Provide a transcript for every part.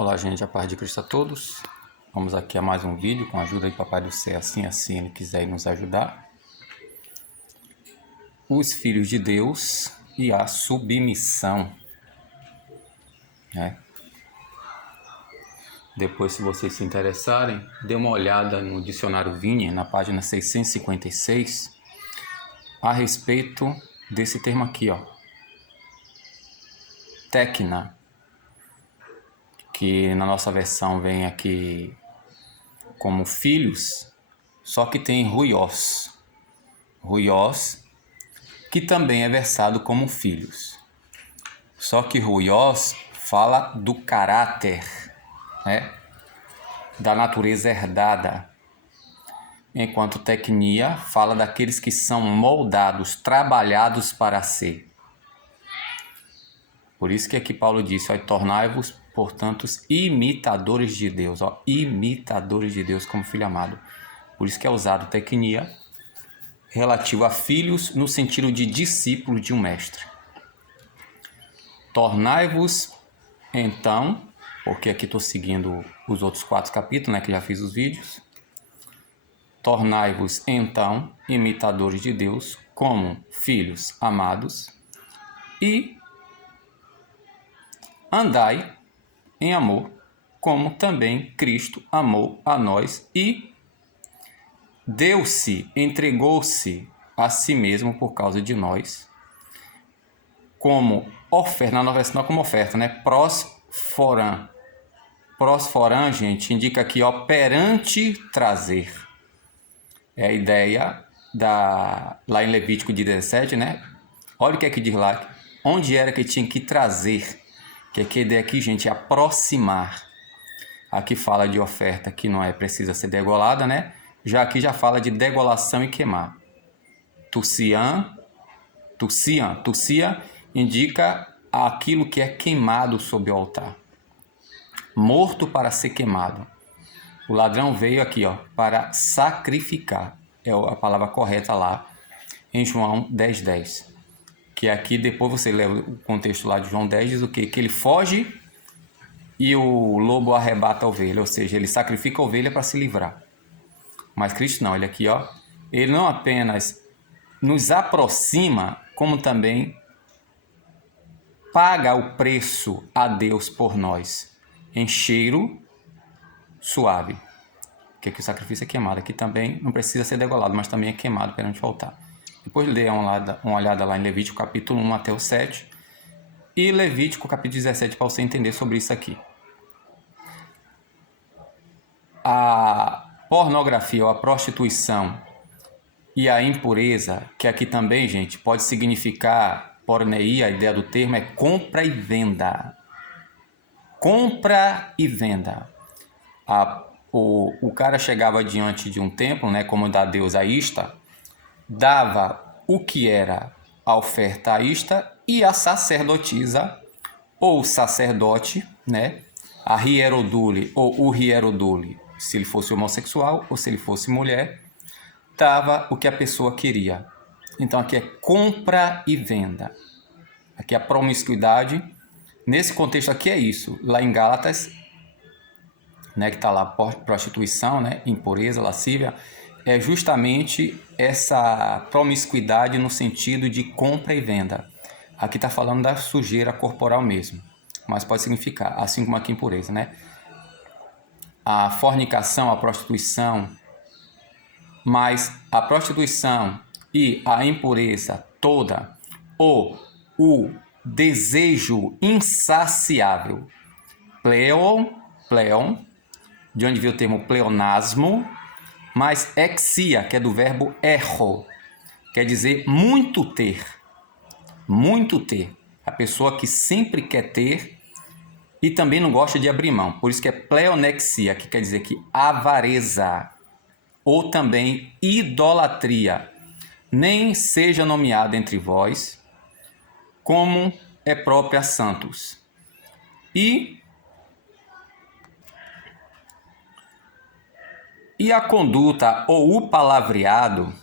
Olá, gente, a paz de Cristo a todos. Vamos aqui a mais um vídeo com a ajuda de Papai do Céu, assim ele quiser nos ajudar. Os filhos de Deus e a submissão, né? Depois, se vocês se interessarem, dê uma olhada no dicionário Vinha, na página 656, a respeito desse termo aqui, ó, tecna, que na nossa versão vem aqui como filhos, só que tem ruios, que também é versado como filhos. Só que ruios fala do caráter, né, da natureza herdada, enquanto tecnia fala daqueles que são moldados, trabalhados para ser. Por isso que aqui Paulo disse, ó, tornai-vos, portanto, imitadores de Deus, ó, imitadores de Deus como filho amado. Por isso que é usado tecnia relativo a filhos no sentido de discípulo de um mestre. Tornai-vos, então, porque aqui estou seguindo os outros 4 capítulos, né, que já fiz os vídeos. Tornai-vos, então, imitadores de Deus como filhos amados e andai em amor, como também Cristo amou a nós e deu-se, entregou-se a si mesmo por causa de nós, como oferta, na nova versão como oferta, né? Prosforan. Prosforan, gente, indica aqui, ó, perante trazer. É a ideia lá em Levítico 17, né? Olha o que é que diz lá, onde era que tinha que trazer. Que a ideia aqui, gente, é aproximar. Aqui fala de oferta que não é precisa ser degolada, né? Já aqui já fala de degolação e queimar. Tucia indica aquilo que é queimado sob o altar. Morto para ser queimado. O ladrão veio aqui, ó, para sacrificar. É a palavra correta lá em João 10:10. Que aqui depois você lê o contexto lá de João 10, diz o quê? Que ele foge e o lobo arrebata a ovelha, ou seja, ele sacrifica a ovelha para se livrar. Mas Cristo não, ele aqui, ó, ele não apenas nos aproxima, como também paga o preço a Deus por nós, em cheiro suave. Porque aqui o sacrifício é queimado, aqui também não precisa ser degolado, mas também é queimado perante o altar. Depois dê uma olhada lá em Levítico capítulo 1 até o 7 e Levítico capítulo 17 para você entender sobre isso aqui. A pornografia ou a prostituição e a impureza, que aqui também, gente, pode significar porneia, a ideia do termo é compra e venda. Compra e venda. O cara chegava diante de um templo, né, como da deusa Ista, dava o que era a oferta a Ista e a sacerdotisa ou sacerdote, né, a hierodule ou o hierodule, se ele fosse homossexual ou se ele fosse mulher, dava o que a pessoa queria. Então aqui é compra e venda. Aqui a promiscuidade, nesse contexto aqui é isso. Lá em Gálatas, né, que está lá prostituição, né, impureza, lascívia, é justamente essa promiscuidade no sentido de compra e venda. Aqui está falando da sujeira corporal mesmo, mas pode significar, assim como aqui impureza, né? A fornicação, a prostituição, mas a prostituição e a impureza toda, ou o desejo insaciável, pleon, de onde veio o termo pleonasmo, mas exia, que é do verbo erro, quer dizer muito ter. Muito ter. A pessoa que sempre quer ter e também não gosta de abrir mão. Por isso que é pleonexia, que quer dizer que avareza, ou também idolatria, nem seja nomeada entre vós, como é própria a santos. E a conduta ou o palavreado,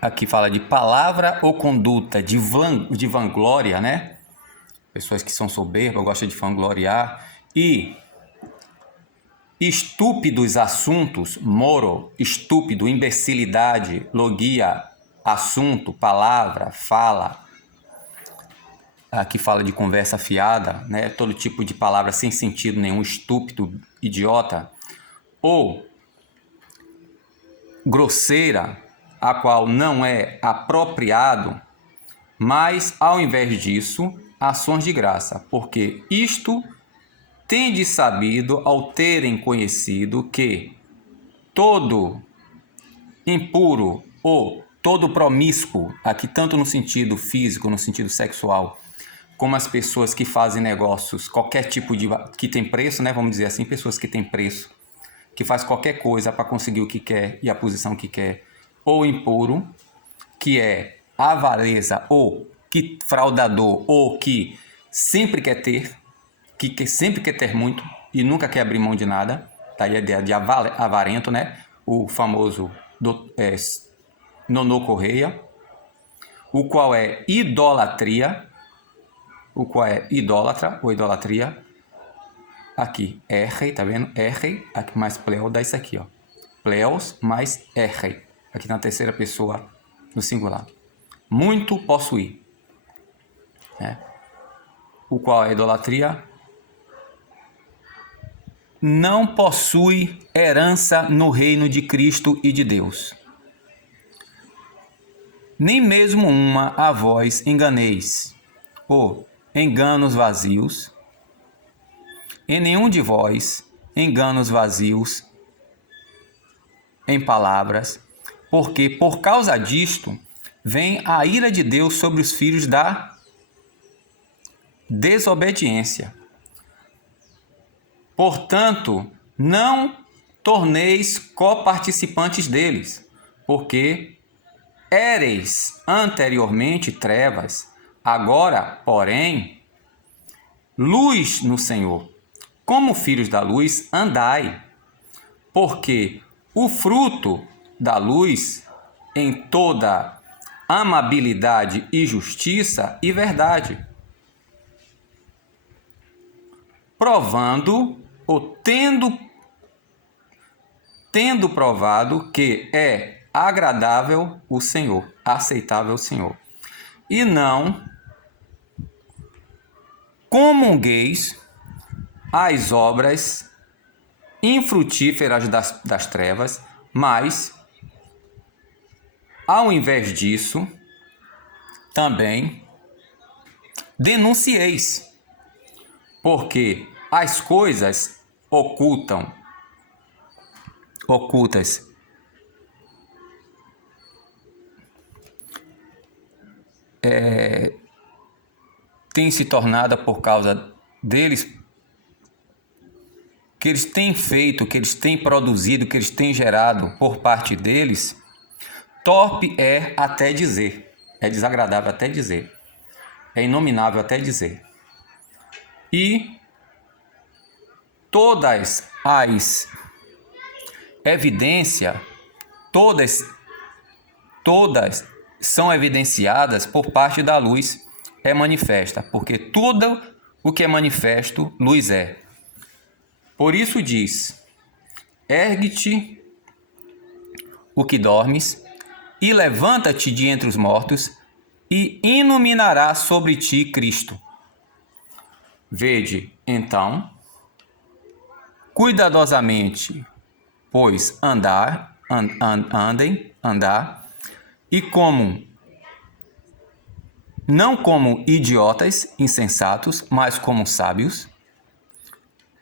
aqui fala de palavra ou conduta de vanglória, né? pessoas que são soberbas, gostam de vangloriar, e estúpidos assuntos, moro, estúpido, imbecilidade, logia, assunto, palavra, fala, aqui fala de conversa fiada, né? Todo tipo de palavra sem sentido nenhum, estúpido, idiota, ou grosseira, a qual não é apropriado, mas, ao invés disso, ações de graça, porque isto tende sabido ao terem conhecido que todo impuro ou todo promíscuo, aqui tanto no sentido físico, no sentido sexual, como as pessoas que fazem negócios, qualquer tipo de... que tem preço, né? Vamos dizer assim, pessoas que têm preço, que faz qualquer coisa para conseguir o que quer e a posição que quer, ou impuro, que é avareza ou que fraudador ou que sempre quer ter, que sempre quer ter muito e nunca quer abrir mão de nada, tá aí a ideia de avarento, né? O famoso Nonô Correia, o qual é idolatria, o qual é idólatra ou idolatria. Aqui, R, tá vendo? R, aqui mais pleo dá isso aqui, ó. Pleos mais R, aqui na terceira pessoa no singular. Muito possuir, né? O qual é idolatria? Não possui herança no reino de Cristo e de Deus. Nem mesmo uma a vós enganeis, ou enganos vazios, em nenhum de vós enganos vazios em palavras, porque por causa disto vem a ira de Deus sobre os filhos da desobediência. Portanto, não torneis coparticipantes deles, porque éreis anteriormente trevas, agora, porém, luz no Senhor. Como filhos da luz, andai, porque o fruto da luz em toda amabilidade e justiça e verdade, provando ou tendo provado que é agradável o Senhor, aceitável o Senhor. E não comungueis as obras infrutíferas das trevas, mas, ao invés disso, também denuncieis, porque as coisas ocultas têm se tornado por causa deles, que eles têm feito, que eles têm produzido, que eles têm gerado por parte deles, torpe é até dizer, é desagradável até dizer, é inominável até dizer. E todas as evidências, todas são evidenciadas por parte da luz, é manifesta, porque tudo o que é manifesto, luz é. Por isso diz: ergue-te, o que dormes, e levanta-te de entre os mortos, e iluminará sobre ti Cristo. Vede, então, cuidadosamente, pois andar, e não como idiotas, insensatos, mas como sábios,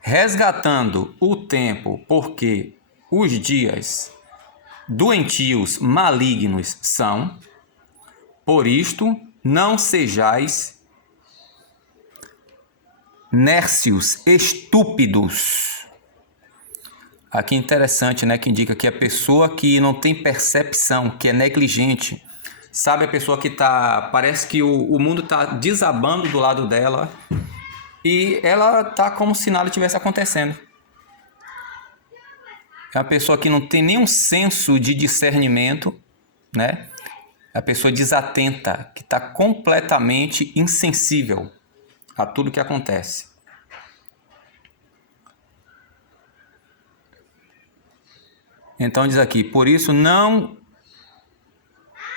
resgatando o tempo, porque os dias doentios malignos são. Por isto, não sejais nércios, estúpidos. Aqui é interessante, né, que indica que a pessoa que não tem percepção, que é negligente, sabe, a pessoa que parece que o mundo está desabando do lado dela e ela tá como se nada tivesse acontecendo. É uma pessoa que não tem nenhum senso de discernimento, né? A pessoa desatenta, que está completamente insensível a tudo que acontece. Então diz aqui, por isso não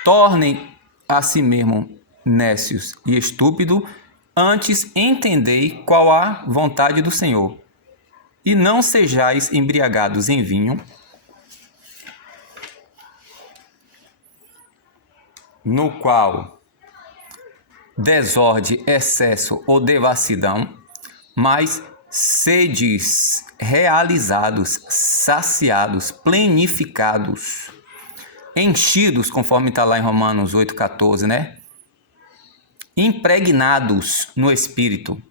tornem a si mesmo nécios e estúpido, antes entendei qual a vontade do Senhor. E não sejais embriagados em vinho, no qual desorde, excesso ou devassidão, mas sedes realizados, saciados, plenificados, enchidos, conforme está lá em Romanos 8,14, né? Impregnados no Espírito,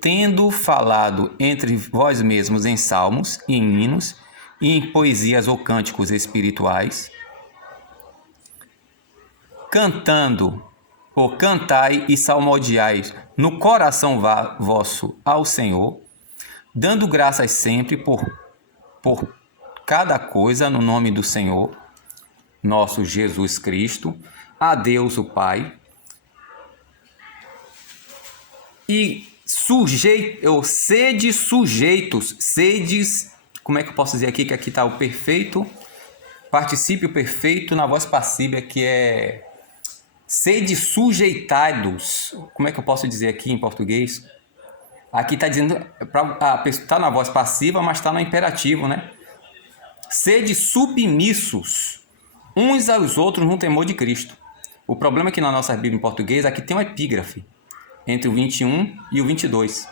tendo falado entre vós mesmos em salmos, e em hinos, e em poesias ou cânticos espirituais, cantando, ou cantai e salmodiai no coração vosso ao Senhor, dando graças sempre por cada coisa no nome do Senhor, nosso Jesus Cristo, a Deus o Pai, e sede sujeitos, como é que eu posso dizer aqui, que aqui está o perfeito, particípio perfeito na voz passiva, que é sede sujeitados. Como é que eu posso dizer aqui em português? Aqui está dizendo, a pessoa está na voz passiva, mas está no imperativo, né? Sede submissos uns aos outros no temor de Cristo. O problema é que na nossa Bíblia em português, aqui tem um epígrafe entre o 21 e o 22.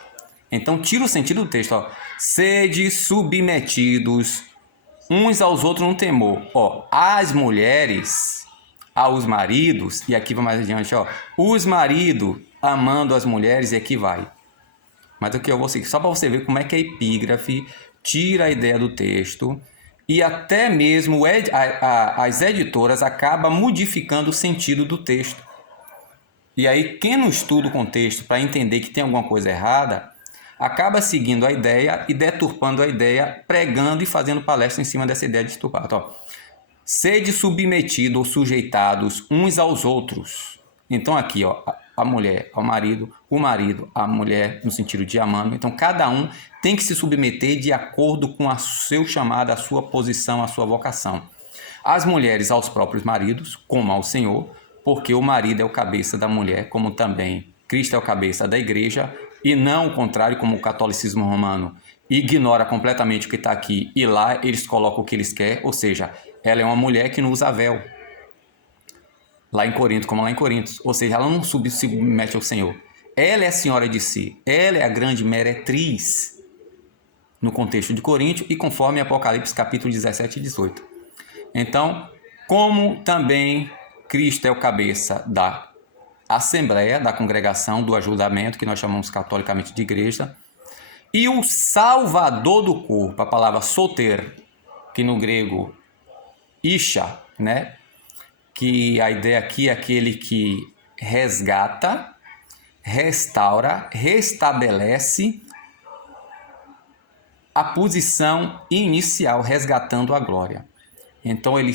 Então, tira o sentido do texto. Ó. Sede submetidos uns aos outros no temor. Ó, as mulheres aos maridos, e aqui vai mais adiante, ó, os maridos amando as mulheres, e aqui vai. Mas o que eu vou seguir, só para você ver como é que a epígrafe tira a ideia do texto, e até mesmo as editoras acabam modificando o sentido do texto. E aí, quem não estuda o contexto para entender que tem alguma coisa errada, acaba seguindo a ideia e deturpando a ideia, pregando e fazendo palestra em cima dessa ideia de deturpada. Ó, sede submetidos ou sujeitados uns aos outros. Então aqui, ó, a mulher ao marido, o marido à mulher, no sentido de amando. Então cada um tem que se submeter de acordo com o seu chamado, a sua posição, a sua vocação. As mulheres aos próprios maridos, como ao Senhor, porque o marido é o cabeça da mulher, como também Cristo é o cabeça da igreja, e não o contrário, como o catolicismo romano ignora completamente o que está aqui, e lá eles colocam o que eles querem, ou seja, ela é uma mulher que não usa véu, lá em Corinto, como lá em Coríntios, ou seja, ela não submete ao Senhor. Ela é a senhora de si, ela é a grande meretriz, no contexto de Coríntio, e conforme Apocalipse capítulo 17 e 18. Então, como também Cristo é o cabeça da Assembleia, da congregação, do ajuntamento, que nós chamamos catolicamente de igreja, e o Salvador do corpo, a palavra soter, que no grego isha, né? Que a ideia aqui é aquele que resgata, restaura, restabelece a posição inicial, resgatando a glória. Então ele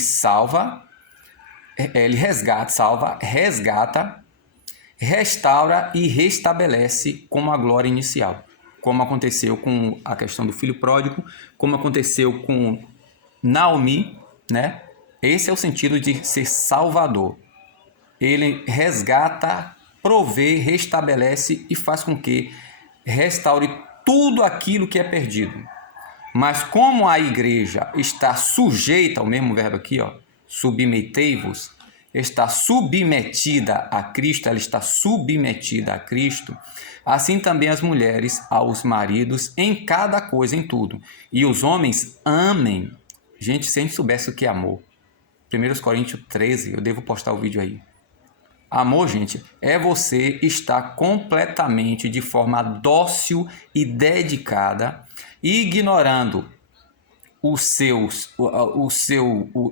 resgata, restaura e restabelece como a glória inicial, como aconteceu com a questão do filho pródigo, como aconteceu com Naomi, né? Esse é o sentido de ser salvador. Ele resgata, provê, restabelece e faz com que restaure tudo aquilo que é perdido. Mas como a igreja está sujeita, ao mesmo verbo aqui, ó, submetei-vos, está submetida a Cristo, ela está submetida a Cristo, assim também as mulheres aos maridos em cada coisa, em tudo. E os homens amem. Gente, se a gente soubesse o que é amor, 1 Coríntios 13, eu devo postar o vídeo aí. Amor, gente, é você estar completamente de forma dócil e dedicada, ignorando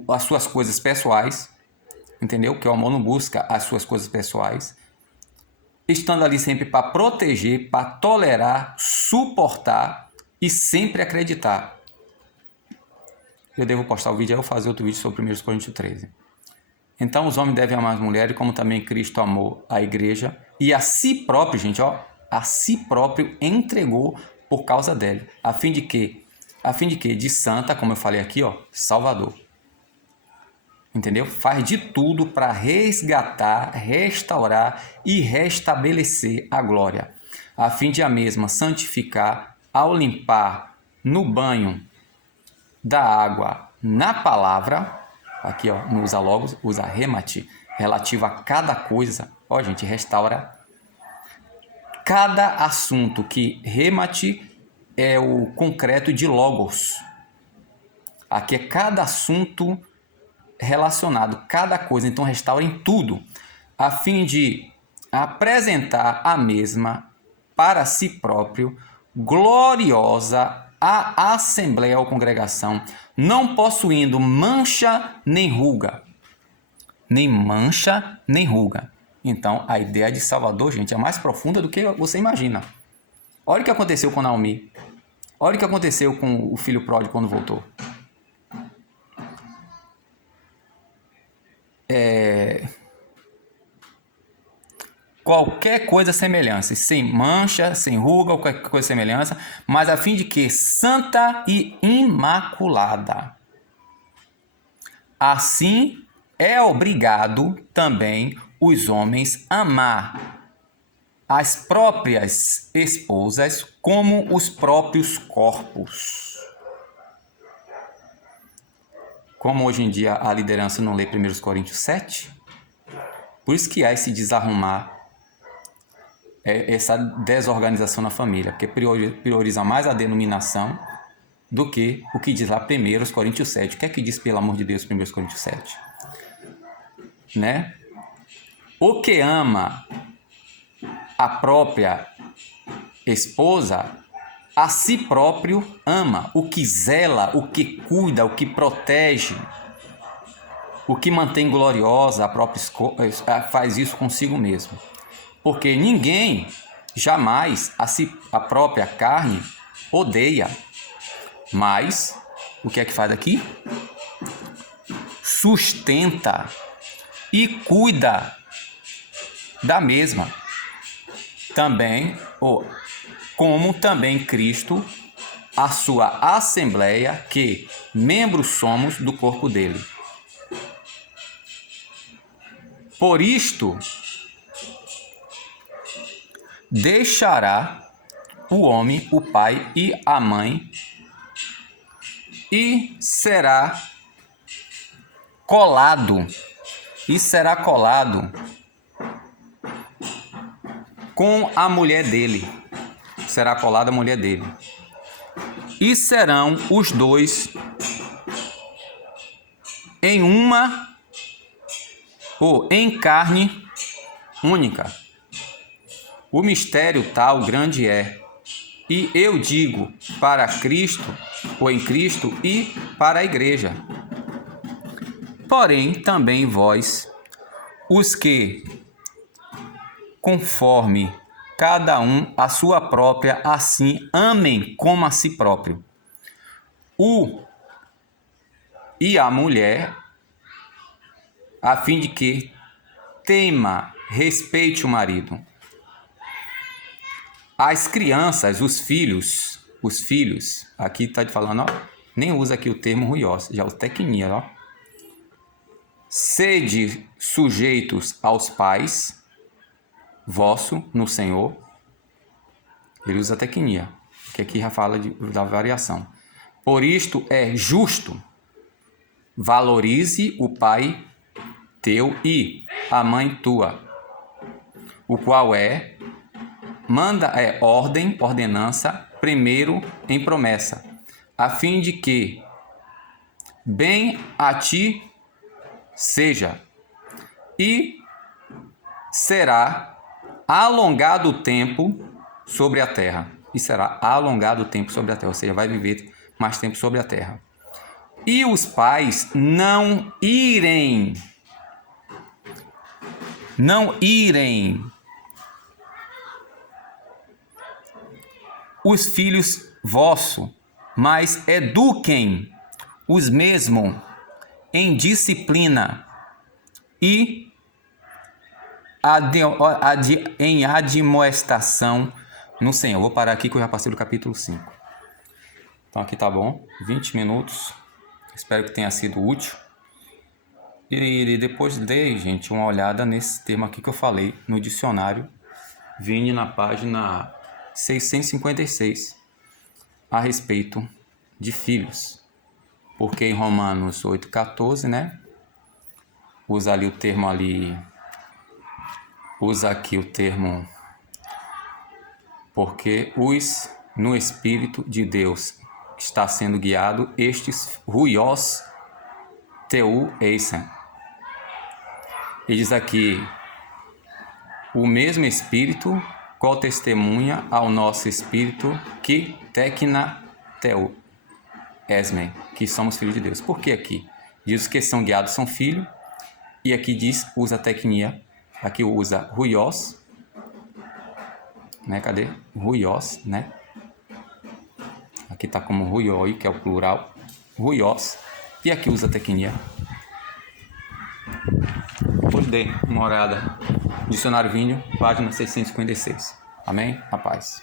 as suas coisas pessoais, entendeu? Que o amor não busca as suas coisas pessoais, estando ali sempre para proteger, para tolerar, suportar e sempre acreditar. Eu devo postar o vídeo, aí eu fazer outro vídeo sobre 1 Coríntios 13. Então os homens devem amar as mulheres, como também Cristo amou a igreja e a si próprio, gente, ó, a si próprio entregou por causa dela, a fim de que? De santa, como eu falei aqui, ó, Salvador. Entendeu? Faz de tudo para resgatar, restaurar e restabelecer a glória, a fim de a mesma santificar ao limpar no banho da água na palavra. Aqui, ó, não usa logos, usa remate, relativo a cada coisa. Ó, gente, restaura cada assunto, que remate é o concreto de logos. Aqui é cada assunto relacionado, cada coisa. Então, restaura em tudo, a fim de apresentar a mesma para si próprio, gloriosa, a assembleia ou congregação, não possuindo mancha nem ruga. Nem mancha, nem ruga. Então, a ideia de Salvador, gente, é mais profunda do que você imagina. Olha o que aconteceu com Naomi. Olha o que aconteceu com o filho pródigo quando voltou. Qualquer coisa semelhança, sem mancha, sem ruga, qualquer coisa semelhança, mas a fim de que santa e imaculada. Assim é obrigado também os homens amar as próprias esposas como os próprios corpos. Como hoje em dia a liderança não lê 1 Coríntios 7, por isso que há esse desarrumar, essa desorganização na família, porque prioriza mais a denominação do que o que diz lá 1 Coríntios 7. O que é que diz, pelo amor de Deus, 1 Coríntios 7? Né? O que ama a própria esposa, a si próprio ama. O que zela, o que cuida, o que protege, o que mantém gloriosa a própria faz isso consigo mesmo. Porque ninguém jamais a própria carne odeia. Mas, o que é que faz aqui? Sustenta e cuida da mesma. Também, como também Cristo, a sua assembleia, que membros somos do corpo dele. Por isto, deixará o homem, o pai e a mãe, e será colado com a mulher dele. Será colado a mulher dele. E serão os dois em uma ou em carne única. O mistério tal grande é, e eu digo, para Cristo, ou em Cristo, e para a igreja. Porém, também vós, os que, conforme cada um a sua própria, assim amem como a si próprio. E a mulher, a fim de que tema, respeite o marido. As crianças, os filhos, aqui está falando, ó, nem usa aqui o termo ruiós, já o tecnia, ó. Sede sujeitos aos pais vosso no Senhor. Ele usa tecnia, que aqui já fala da variação. Por isto é justo, valorize o pai teu e a mãe tua, o qual ordenança, primeiro em promessa, a fim de que bem a ti seja, e será alongado o tempo sobre a terra. E será alongado o tempo sobre a terra, ou seja, vai viver mais tempo sobre a terra. E os pais não irem os filhos vosso, mas eduquem os mesmos em disciplina e em admoestação no Senhor. Vou parar aqui que eu já passei do capítulo 5. Então aqui tá bom, 20 minutos. Espero que tenha sido útil. E depois dei, gente, uma olhada nesse termo aqui que eu falei no dicionário. Vim na página 656 a respeito de filhos. Porque em Romanos 8,14, né? Usa ali o termo ali... Usa aqui o termo... Porque no Espírito de Deus está sendo guiado estes ruios teu eisen. Ele diz aqui, o mesmo Espírito, qual testemunha ao nosso Espírito que tecna teu esmen, que somos filhos de Deus. Por que aqui? Diz que são guiados, são filhos, e aqui diz, usa tecnia, aqui usa ruios, né? Cadê? Ruios, né? Aqui está como ruioi, que é o plural, ruios, e aqui usa tecnia. Depois dê uma olhada. Dicionário Vinho, página 656. Amém? A paz.